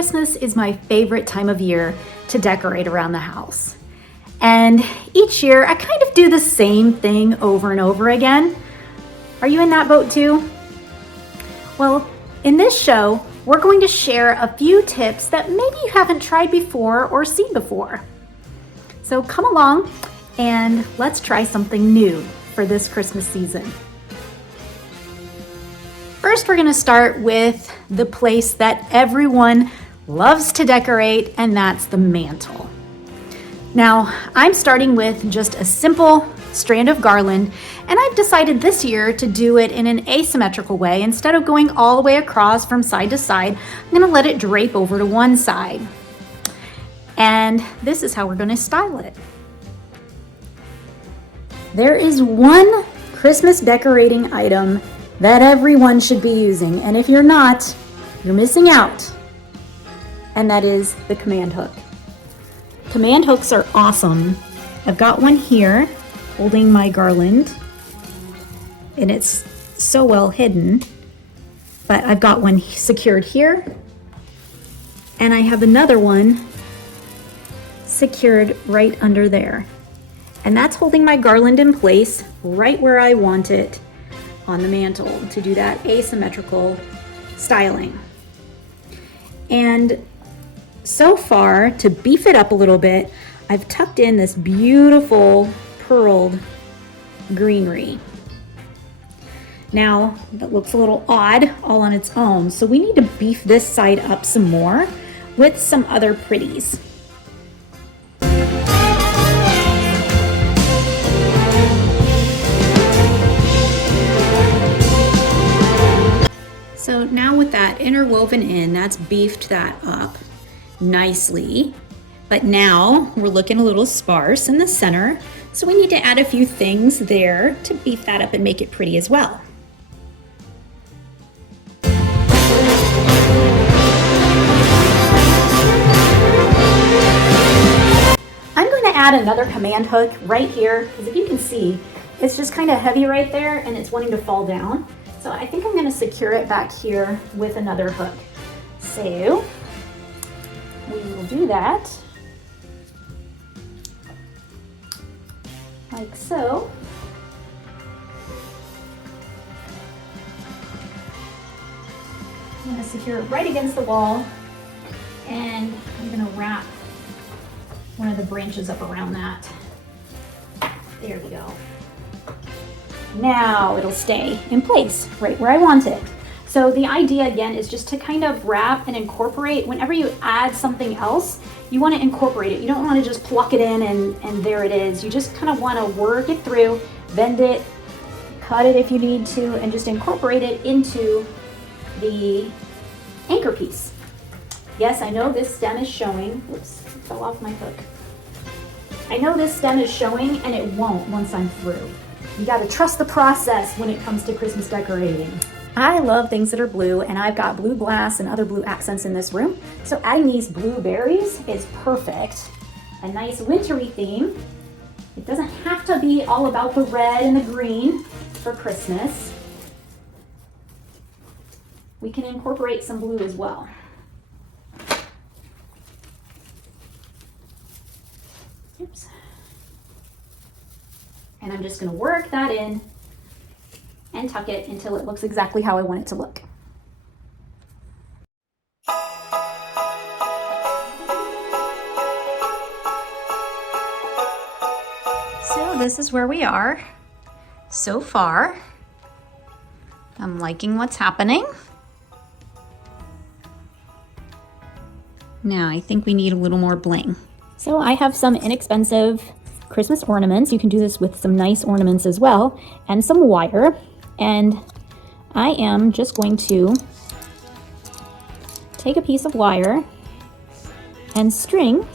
Christmas is my favorite time of year to decorate around the house. And each year I kind of do the same thing over and over again. Are you in that boat too? Well, in this show, we're going to share a few tips that maybe you haven't tried before or seen before. So come along and let's try something new for this Christmas season. First, we're going to start with the place that everyone loves to decorate, and that's the mantle. Now, I'm starting with just a simple strand of garland, and I've decided this year to do it in an asymmetrical way. Instead of going all the way across from side to side, I'm going to let it drape over to one side. And this is how we're going to style it. There is one Christmas decorating item that everyone should be using, and if you're not, you're missing out. And that is the command hook. Command hooks are awesome. I've got one here holding my garland, and it's so well hidden, but I've got one secured here, and I have another one secured right under there. And that's holding my garland in place right where I want it on the mantle to do that asymmetrical styling. And so far, to beef it up a little bit, I've tucked in this beautiful pearled greenery. Now, that looks a little odd all on its own, so we need to beef this side up some more with some other pretties. So now with that interwoven in, that's beefed that up nicely. But now we're looking a little sparse in the center, so we need to add a few things there to beef that up and make it pretty as well. I'm going to add another command hook right here, because if you can see, it's just kind of heavy right there and it's wanting to fall down. So I think I'm going to secure it back here with another hook. So we will do that like so. I'm going to secure it right against the wall, and I'm going to wrap one of the branches up around that. There we go. Now it'll stay in place right where I want it. So the idea again is just to kind of wrap and incorporate. Whenever you add something else, you want to incorporate it. You don't want to just pluck it in and there it is. You just kind of want to work it through, bend it, cut it if you need to, and just incorporate it into the anchor piece. Yes, I know this stem is showing. Oops, it fell off my hook. I know this stem is showing, and it won't once I'm through. You got to trust the process when it comes to Christmas decorating. I love things that are blue, and I've got blue glass and other blue accents in this room. So adding these blueberries is perfect. A nice wintry theme. It doesn't have to be all about the red and the green for Christmas. We can incorporate some blue as well. Oops. And I'm just going to work that in and tuck it until it looks exactly how I want it to look. So this is where we are so far. I'm liking what's happening. Now I think we need a little more bling. So I have some inexpensive Christmas ornaments. You can do this with some nice ornaments as well, and some wire. And I am just going to take a piece of wire and string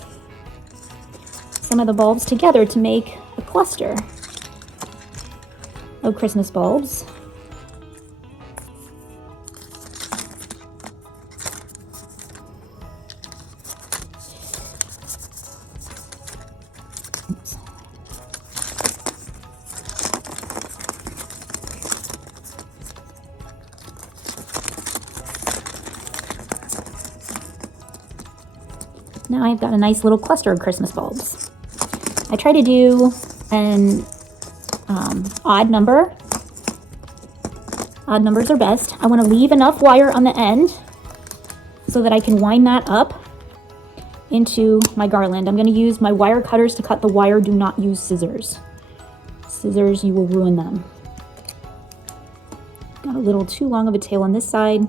some of the bulbs together to make a cluster of Christmas bulbs. Now I've got a nice little cluster of Christmas bulbs. I try to do an odd number. Odd numbers are best. I want to leave enough wire on the end so that I can wind that up into my garland. I'm going to use my wire cutters to cut the wire. Do not use scissors. Scissors, you will ruin them. Got a little too long of a tail on this side.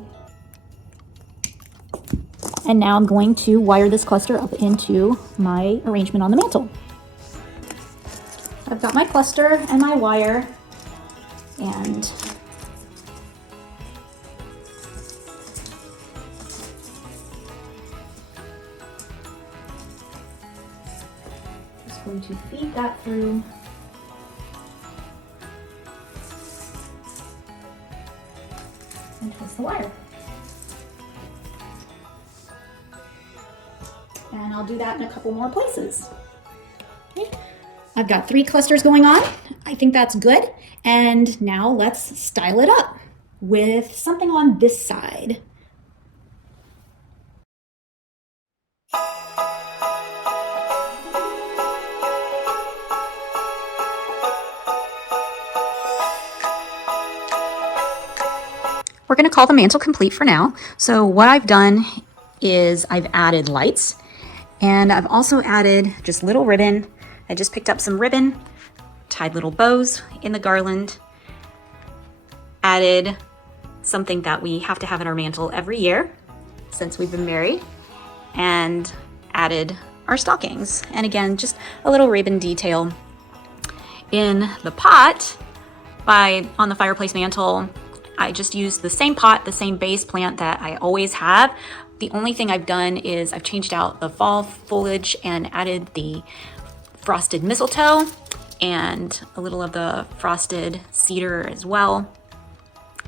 And now I'm going to wire this cluster up into my arrangement on the mantle. I've got my cluster and my wire, and just going to feed that through. And twist the wire. And I'll do that in a couple more places. Okay. I've got 3 clusters going on. I think that's good. And now let's style it up with something on this side. We're going to call the mantle complete for now. So what I've done is I've added lights, and I've also added just little ribbon. I just picked up some ribbon, tied little bows in the garland, added something that we have to have in our mantle every year since we've been married, and added our stockings. And again, just a little ribbon detail. In the pot on the fireplace mantle, I just used the same pot, the same base plant that I always have. The only thing I've done is I've changed out the fall foliage and added the frosted mistletoe and a little of the frosted cedar as well,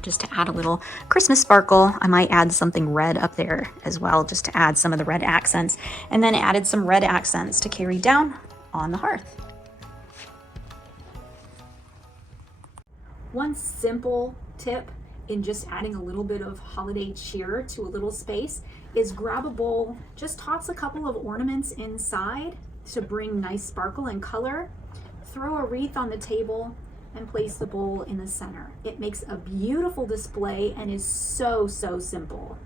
just to add a little Christmas sparkle. I might add something red up there as well, just to add some of the red accents, and then added some red accents to carry down on the hearth. One simple tip in just adding a little bit of holiday cheer to a little space is grab a bowl, just toss a couple of ornaments inside to bring nice sparkle and color, throw a wreath on the table, and place the bowl in the center. It makes a beautiful display and is so simple.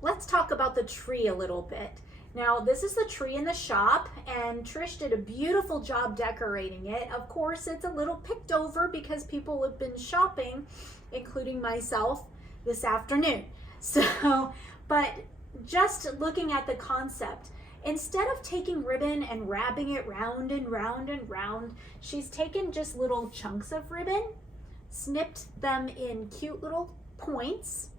Let's talk about the tree a little bit. Now, this is the tree in the shop, and Trish did a beautiful job decorating it. Of course, it's a little picked over because people have been shopping, including myself, this afternoon. So, but just looking at the concept, instead of taking ribbon and wrapping it round and round and round, she's taken just little chunks of ribbon, snipped them in cute little points,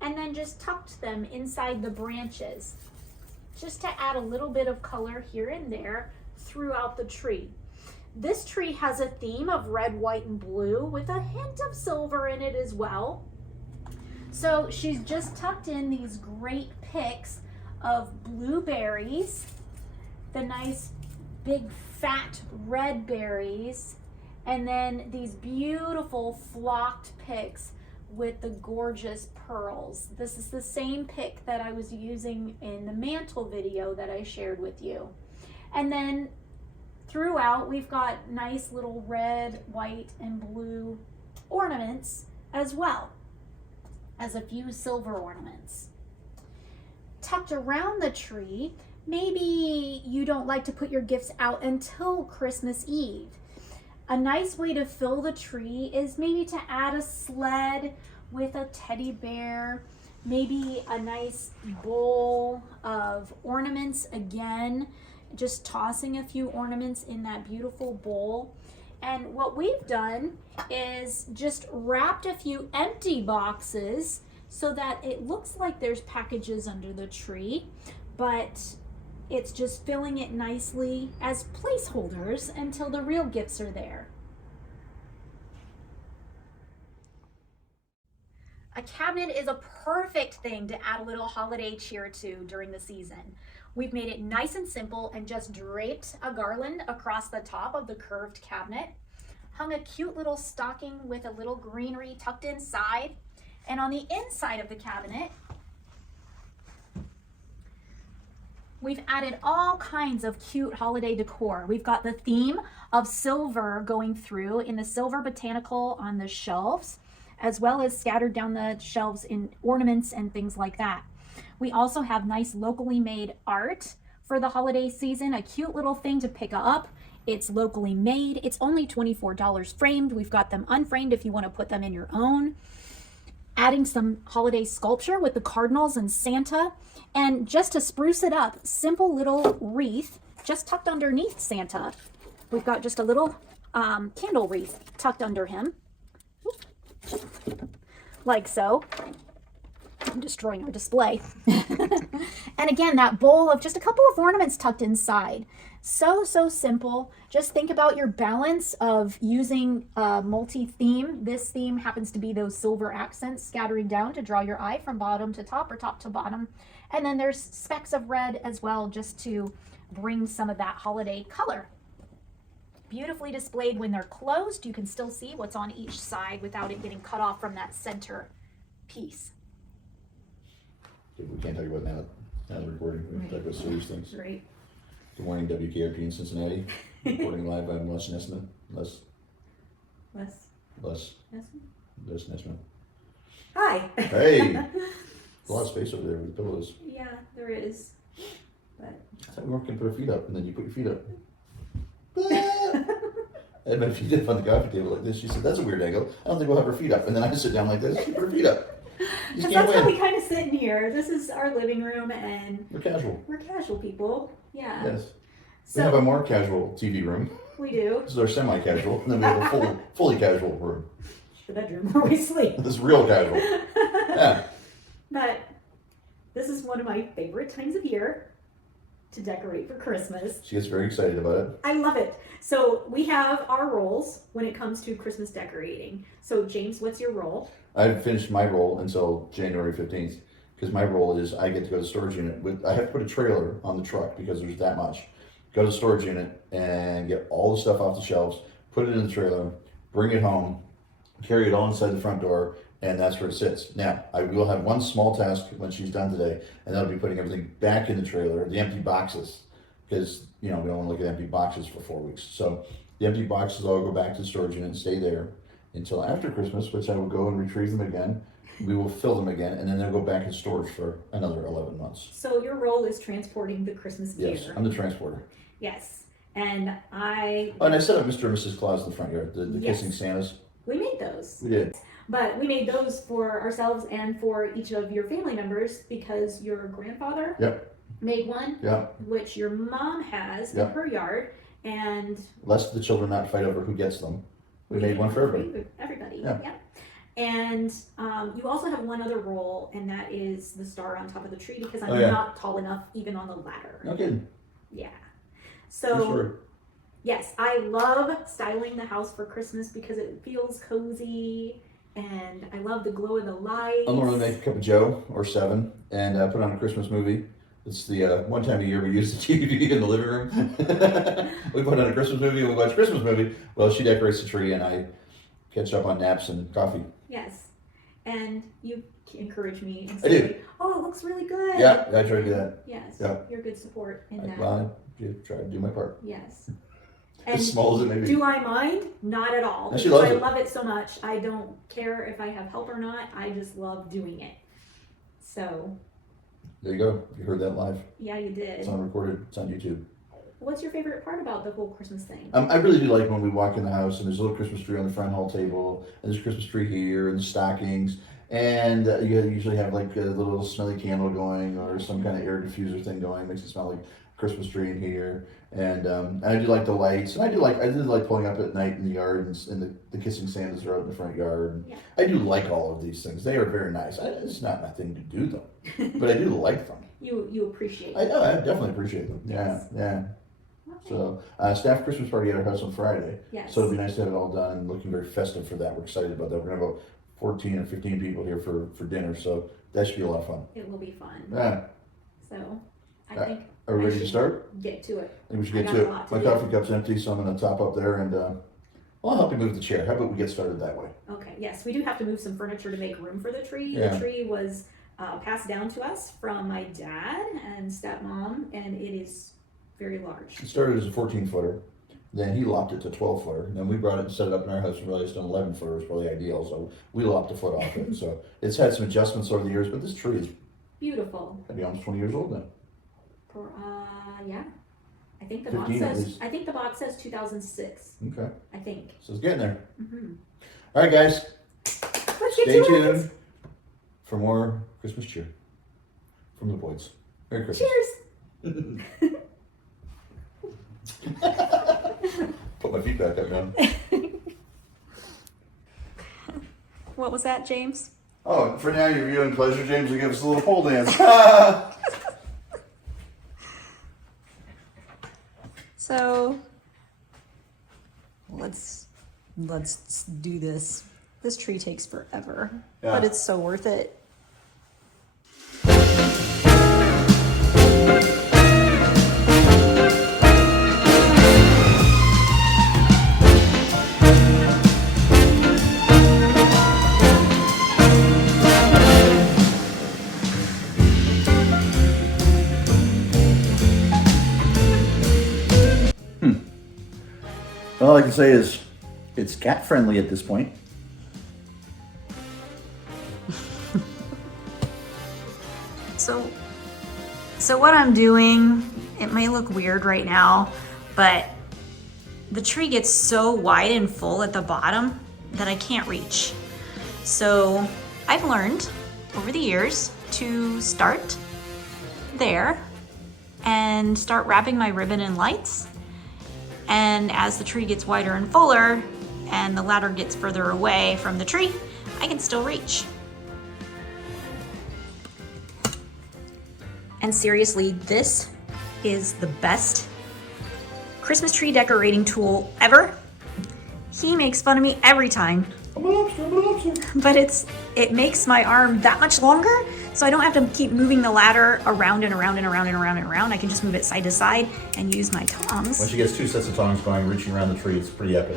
and then just tucked them inside the branches, just to add a little bit of color here and there throughout the tree. This tree has a theme of red, white, and blue with a hint of silver in it as well. So she's just tucked in these great picks of blueberries, the nice big fat red berries, and then these beautiful flocked picks with the gorgeous pearls. This is the same pick that I was using in the mantle video that I shared with you. And then throughout, we've got nice little red, white, and blue ornaments as well as a few silver ornaments. Tucked around the tree, maybe you don't like to put your gifts out until Christmas Eve. A nice way to fill the tree is maybe to add a sled with a teddy bear, maybe a nice bowl of ornaments again, just tossing a few ornaments in that beautiful bowl. And what we've done is just wrapped a few empty boxes so that it looks like there's packages under the tree, but it's just filling it nicely as placeholders until the real gifts are there. A cabinet is a perfect thing to add a little holiday cheer to during the season. We've made it nice and simple and just draped a garland across the top of the curved cabinet, hung a cute little stocking with a little greenery tucked inside, and on the inside of the cabinet, We've added all kinds of cute holiday decor. We've got the theme of silver going through in the silver botanical on the shelves, as well as scattered down the shelves in ornaments and things like that. We also have nice locally made art for the holiday season, a cute little thing to pick up. It's locally made. It's only $24 framed. We've got them unframed if you want to put them in your own. Adding some holiday sculpture with the cardinals and Santa. And just to spruce it up, simple little wreath just tucked underneath Santa. We've got just a little candle wreath tucked under him. Like so. I'm destroying our display. And again, that bowl of just a couple of ornaments tucked inside. So simple. Just think about your balance of using a multi-theme. This theme happens to be those silver accents scattering down to draw your eye from bottom to top or top to bottom. And then there's specks of red as well, just to bring some of that holiday color. Beautifully displayed when they're closed. You can still see what's on each side without it getting cut off from that center piece. We can't talk about now the recording. We can talk about serious things. Great. Good morning, WKRP in Cincinnati. Reporting live. I'm Les Nessman. Les Nessman. Hi. Hey! A lot of space over there with the pillows. Yeah, there is. But I thought we weren't going to put our feet up, and then you put your feet up. I had my feet up on the coffee table like this. She said, that's a weird angle. I don't think we'll have her feet up. And then I sit down like this. She put her feet up. You can't that's win. how we kind of sit in here. This is our living room, and We're casual. we're casual people. Yeah. Yes. So We have a more casual TV room. we do. This is our semi-casual. And then we have a fully casual room. The bedroom where we sleep. This is real casual. Yeah. But this is one of my favorite times of year to decorate for Christmas. She gets very excited about it. I love it. So we have our roles when it comes to Christmas decorating. So James, what's your role? I haven't finished my role until January 15th because my role is I get to go to the storage unit. I have to put a trailer on the truck because there's that much. Go to the storage unit and get all the stuff off the shelves, put it in the trailer, bring it home, carry it all inside the front door, and that's where it sits. Now, I will have one small task when she's done today, and that'll be putting everything back in the trailer, the empty boxes, because, we don't want to look at empty boxes for 4 weeks. So the empty boxes all go back to the storage unit and stay there until after Christmas, which I will go and retrieve them again. We will fill them again, and then they'll go back in storage for another 11 months. So your role is transporting the Christmas gear. Yes, I'm the transporter. Yes. And I Oh, and I set up Mr. and Mrs. Claus in the front yard, the Yes. kissing Santas. we made those. We did. But we made those for ourselves and for each of your family members because your grandfather Yep. made one, Yeah. which your mom has Yep. in her yard, and Lest the children not fight over who gets them. We made one for everybody. Everybody, Yeah. yeah. And you also have one other role, and that is the star on top of the tree because I'm Oh, yeah. not tall enough even on the ladder. No kidding. Yeah. True So story. yes, I love styling the house for Christmas because it feels cozy, and I love the glow of the lights. I'll normally make a cup of Joe or 7 and put on a Christmas movie. It's the one time a year we use the TV in the living room. We put on a Christmas movie and we watch a Christmas movie. Well, she decorates the tree and I catch up on naps and coffee. Yes, and you encourage me and I say, do. "Oh, it looks really good." Yeah, I try to do that. Yes. Yeah. You're good support in that. Well, I try to do my part. Yes. As And small as it may be. do I mind? Not at all. No, she Because loves I it. love it so much. I don't care if I have help or not. I just love doing it. So, There you go. You heard that live. yeah, you did. It's on recorded. It's on YouTube. What's your favorite part about the whole Christmas thing? I really do like when we walk in the house and there's a little Christmas tree on the front hall table, and there's a Christmas tree here, and the stockings, and you usually have like a little smelly candle going or some kind of air diffuser thing going, makes it smell like Christmas tree in here, and I do like the lights, and I do like pulling up at night in the yard, and the kissing Santas are out in the front yard. And Yeah. I do like all of these things. They are very nice. It's not my thing to do them, but I do like them. You appreciate I it. know. I definitely appreciate them. Yes. Yeah. Okay. So, staff Christmas party at our house on Friday. Yes. So it'll be nice to have it all done and looking very festive for that. We're excited about that. We're gonna have about 14 or 15 people here for dinner, so that should be a lot of fun. It will be fun. Yeah. So, I Uh, think Are we I ready to should start? get to it. I think we should I get got to a it. lot to My do. coffee cup's empty, so I'm gonna top up there and I'll help you move the chair. How about we get started that way? Okay, yes, we do have to move some furniture to make room for the tree. Yeah. The tree was passed down to us from my dad and stepmom, and it is very large. It started as a 14-footer. Then he lopped it to 12-footer. Then we brought it and set it up in our house and realized an 11-footer was probably ideal. So we lopped a foot off it. So it's had some adjustments over the years, but this tree is Beautiful. maybe almost 20 years old now. Yeah. I think the 15 box at says. least. I think the box says 2006. Okay. I think. So it's getting there. Mm-hmm. All right, guys. Let's get Stay to tuned it. for more Christmas cheer from the Boyds. Merry Christmas. Cheers. Put my feet back up now. What was that, James? Oh, for now you're viewing pleasure. James will give us a little pole dance. So let's do this. This tree takes forever, Yeah. but it's so worth it. All I can say is it's cat friendly at this point. So what I'm doing, it may look weird right now, but the tree gets so wide and full at the bottom that I can't reach. So I've learned over the years to start there and start wrapping my ribbon in lights. And as the tree gets wider and fuller and the ladder gets further away from the tree, I can still reach. And seriously, this is the best Christmas tree decorating tool ever. He makes fun of me every time, I'm a lobster. but it makes my arm that much longer, so I don't have to keep moving the ladder around and around and around and around and around. I can just move it side to side and use my tongs. When she gets 2 sets of tongs going, reaching around the tree, it's pretty epic.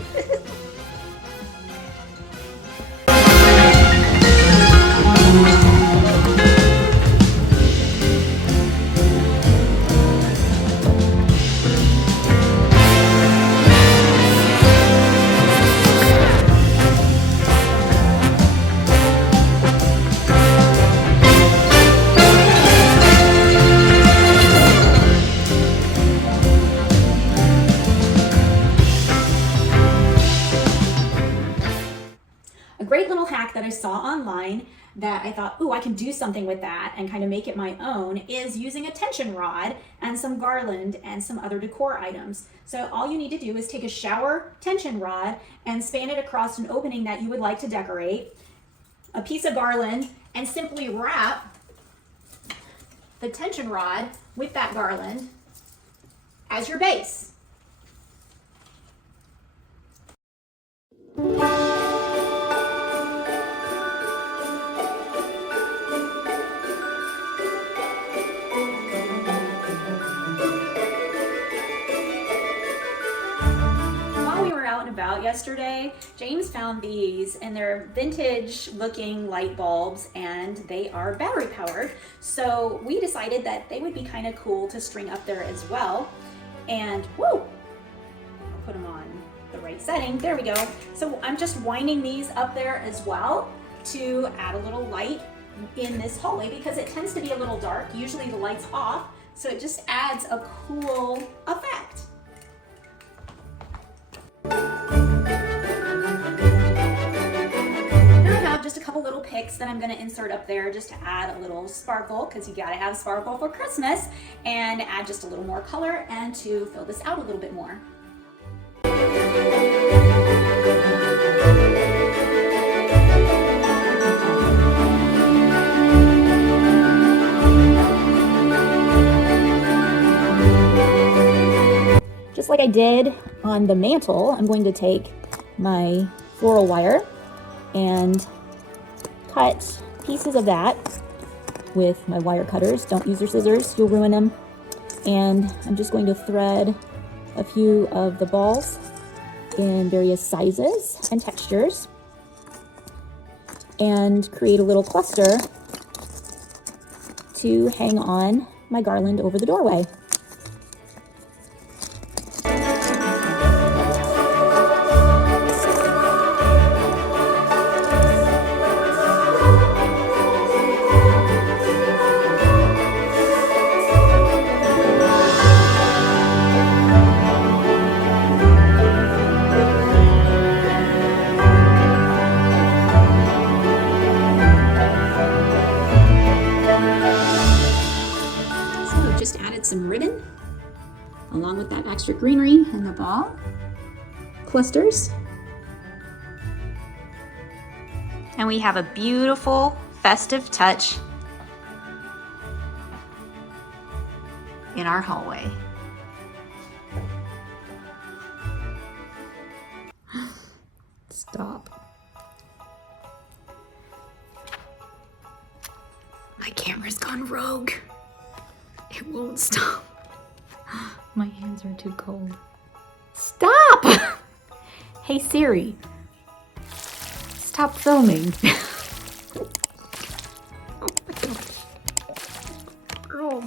A great little hack that I saw online that I thought, ooh, I can do something with that and kind of make it my own is using a tension rod and some garland and some other decor items. So all you need to do is take a shower tension rod and span it across an opening that you would like to decorate, a piece of garland, and simply wrap the tension rod with that garland as your base. About yesterday, James found these, and they're vintage looking light bulbs and they are battery powered. So we decided that they would be kind of cool to string up there as well. And whoa, I'll put them on the right setting. There we go. So I'm just winding these up there as well to add a little light in this hallway because it tends to be a little dark. Usually the light's off, so it just adds a cool effect. Just a couple little picks that I'm going to insert up there just to add a little sparkle, because you got to have sparkle for Christmas, and add just a little more color and to fill this out a little bit more. Just like I did on the mantle, I'm going to take my floral wire and cut pieces of that with my wire cutters. Don't use your scissors, you'll ruin them. And I'm just going to thread a few of the balls in various sizes and textures and create a little cluster to hang on my garland over the doorway. Just added some ribbon along with that extra greenery and the ball clusters. And we have a beautiful festive touch in our hallway. Stop. My camera's gone rogue. It won't stop. My hands are too cold. Stop! Hey Siri, stop filming. Oh my gosh. Girl.